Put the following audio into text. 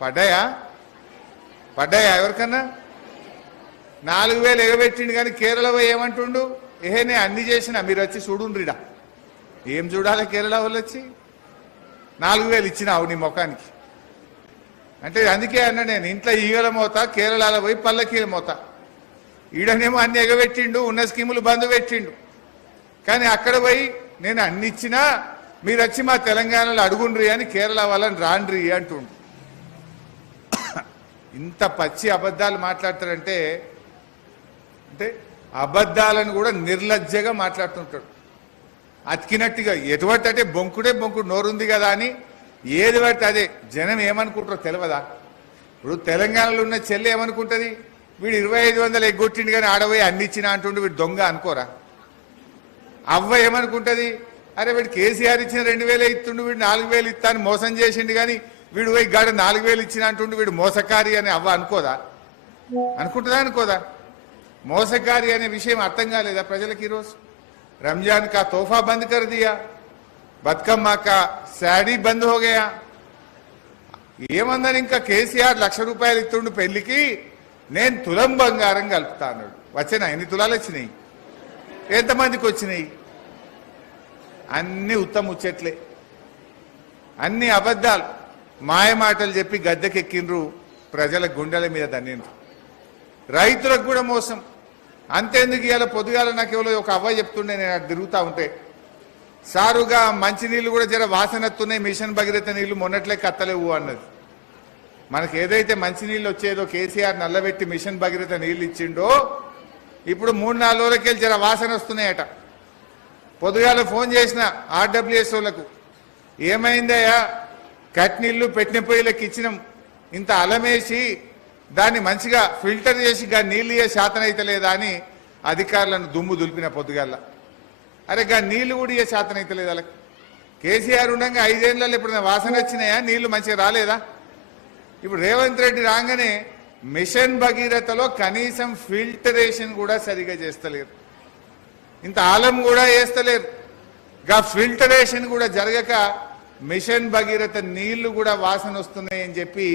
పడ్డాయా పడ్డాయా ఎవరికన్నా 4000 ఎగబెట్టిండు కానీ కేరళ పోయి ఏమంటుండు ఏహే అన్ని చేసినా మీరు వచ్చి చూడుండ్రిడా ఏం చూడాలి కేరళ వాళ్ళు వచ్చి 4000 ఇచ్చినావు నీ ముఖానికి అంటే అందుకే అన్న నేను ఇంట్లో ఈగల మోత కేరళలో పోయి పల్లకీల మోత ఈడనేమో అన్ని ఎగబెట్టిండు ఉన్న స్కీములు బంద్ పెట్టిండు కానీ అక్కడ పోయి నేను అన్ని ఇచ్చినా మీరు వచ్చి మా తెలంగాణలో అడుగుండ్రి అని కేరళ వాళ్ళని రాండ్రి అంటుండు ఇంత పచ్చి అబద్ధాలు మాట్లాడతారంటే అంటే అబద్ధాలను కూడా నిర్లజ్జగా మాట్లాడుతుంటాడు అతికినట్టుగా ఎటువంటి అంటే బొంకుడే బొంకుడు నోరుంది కదా అని ఏది పడితే అదే జనం ఏమనుకుంటారో తెలియదా ఇప్పుడు తెలంగాణలో ఉన్న చెల్లి ఏమనుకుంటుంది వీడు 2500 ఎగ్గొట్టిండు కానీ ఆడపోయి అన్ని ఇచ్చినా అంటుండే వీడు దొంగ అనుకోరా అవ్వ ఏమనుకుంటుంది అరే వీడు కేసీఆర్ ఇచ్చిన 2000 ఇస్తుండు వీడు 4000 ఇస్తాను మోసం చేసిండు కానీ వీడు పోయి గాడ 4000 ఇచ్చిన అంటుండు వీడు మోసకారి అని అవ్వ అనుకోదా అనుకుంటుందా అనుకోదా మోసకారి అనే విషయం అర్థం కాలేదా ప్రజలకు ఈరోజు रमजान का तोहफा बंद कर दिया बतकम्मा का శాడీ బంద్ हो गया ఏమన్నారు ఇంకా కేసీఆర్ ₹1,00,000 ఇస్తుండు పెళ్లికి నేను తులం బంగారం కలుపుతా అన్నాడు వచ్చేనా ఎన్ని తులాలు వచ్చినాయి ఎంతమందికి వచ్చినాయి అన్ని ఉత్తమ ముచ్చట్లే అన్ని అబద్ధాలు మాయ మాటలు చెప్పి గద్దెకెక్కిండ్రు ప్రజల గుండెల మీద దన్నిండ్రు రైతులకు కూడా మోసం అంతేందుకు ఇవాళ పొద్దుగాల నాకు ఎవరో ఒక అవ్వ చెప్తుండే నేను అటు తిరుగుతూ ఉంటే సారుగా మంచినీళ్ళు కూడా జర వాసనత్తున్నాయి మిషన్ భగీరథ నీళ్లు మొన్నట్లే కత్తలేవు అన్నది మనకు ఏదైతే మంచినీళ్ళు వచ్చేదో కేసీఆర్ నల్లబెట్టి మిషన్ భగీరథ నీళ్లు ఇచ్చిండో ఇప్పుడు 3-4 రోజులకెళ్ళి జర వాసన వస్తున్నాయట పొద్దుగాల ఫోన్ చేసిన ఆర్డబ్ల్యూఎస్ వాళ్ళకు ఏమైందయ్యా కట్నీళ్ళు పెట్టిన పొయ్యిలకు ఇచ్చినాం ఇంత అలమేసి దాన్ని మంచిగా ఫిల్టర్ చేసి నీళ్ళు ఇయ్యే శాతం అయితే లేదా అని అధికారులను దుమ్ము దులిపిన పొద్దుగల్ల అరే నీళ్లు కూడా ఇయ్యే శాతం అయితే లేదు వాళ్ళకి కేసీఆర్ ఉండగా 5 ఏళ్లలో ఇప్పుడు వాసన వచ్చినాయా నీళ్లు మంచిగా రాలేదా ఇప్పుడు రేవంత్ రెడ్డి రాగానే మిషన్ భగీరథలో కనీసం ఫిల్టరేషన్ కూడా సరిగా చేస్తలేరు ఇంత ఆలం కూడా వేస్తలేరు ఫిల్టరేషన్ కూడా జరగక మిషన్ భగీరథ నీళ్లు కూడా వాసన వస్తున్నాయని చెప్పి